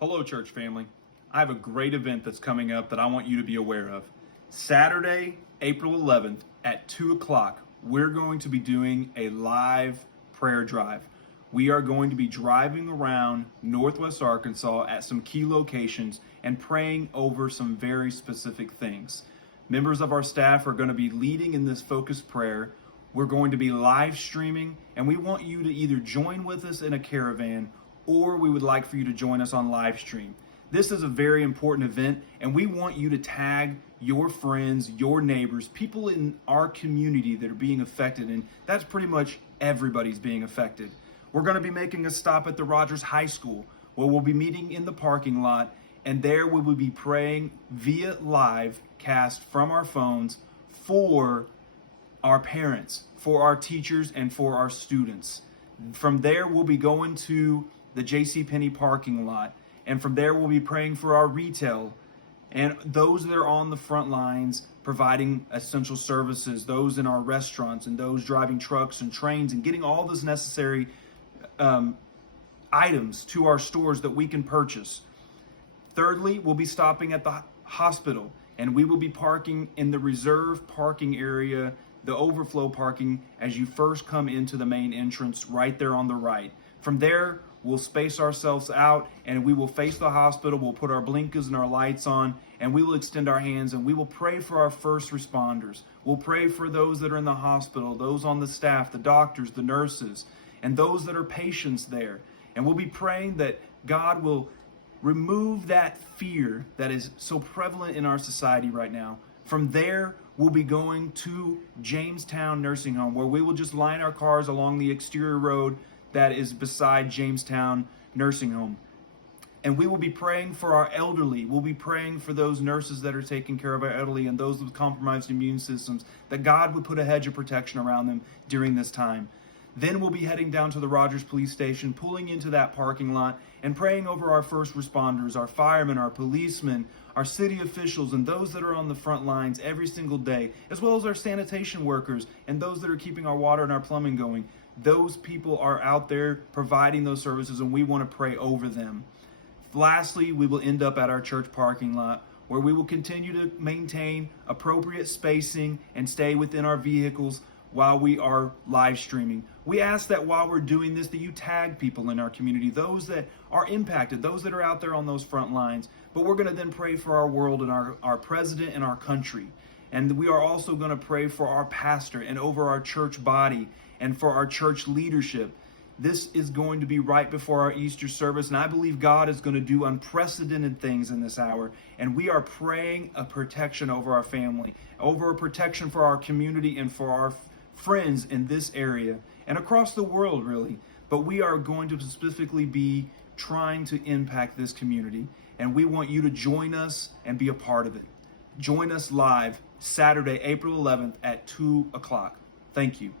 Hello, church family. I have a great event that's coming up that I want you to be aware of. Saturday, April 11th at 2 o'clock, we're going to be doing a live prayer drive. We are going to be driving around Northwest Arkansas at some key locations and praying over some very specific things. Members of our staff are going to be leading in this focused prayer. We're going to be live streaming, and we want you to either join with us in a caravan or we would like for you to join us on live stream. This is a very important event, and we want you to tag your friends, your neighbors, people in our community that are being affected, and that's pretty much everybody's being affected. We're going to be making a stop at the Rogers High School, where we'll be meeting in the parking lot, and there we will be praying via live cast from our phones for our parents, for our teachers, and for our students. From there, we'll be going to the JCPenney parking lot, and from there we'll be praying for our retail and those that are on the front lines providing essential services, those in our restaurants and those driving trucks and trains and getting all those necessary items to our stores that we can purchase. Thirdly, we'll be stopping at the hospital, and we will be parking in the reserve parking area, the overflow parking, as you first come into the main entrance right there on the right. From there, we'll space ourselves out and we will face the hospital. We'll put our blinkers and our lights on, and we will extend our hands and we will pray for our first responders. We'll pray for those that are in the hospital, those on the staff, the doctors, the nurses, and those that are patients there. And we'll be praying that God will remove that fear that is so prevalent in our society right now. From there, we'll be going to Jamestown Nursing Home, where we will just line our cars along the exterior road that is beside Jamestown Nursing Home. And we will be praying for our elderly. We'll be praying for those nurses that are taking care of our elderly and those with compromised immune systems, that God would put a hedge of protection around them during this time. Then we'll be heading down to the Rogers Police Station, pulling into that parking lot and praying over our first responders, our firemen, our policemen, our city officials, and those that are on the front lines every single day, as well as our sanitation workers and those that are keeping our water and our plumbing going. Those people are out there providing those services, and we want to pray over them. Lastly, we will end up at our church parking lot, where we will continue to maintain appropriate spacing and stay within our vehicles while we are live streaming. We ask that while we're doing this, that you tag people in our community, those that are impacted, those that are out there on those front lines. But we're going to then pray for our world and our president and our country. And we are also going to pray for our pastor and over our church body and for our church leadership. This is going to be right before our Easter service, and I believe God is going to do unprecedented things in this hour. And we are praying a protection over our family, over a protection for our community and for our friends in this area and across the world, really. But we are going to specifically be trying to impact this community, and we want you to join us and be a part of it. Join us live Saturday, April 11th at 2 o'clock. Thank you.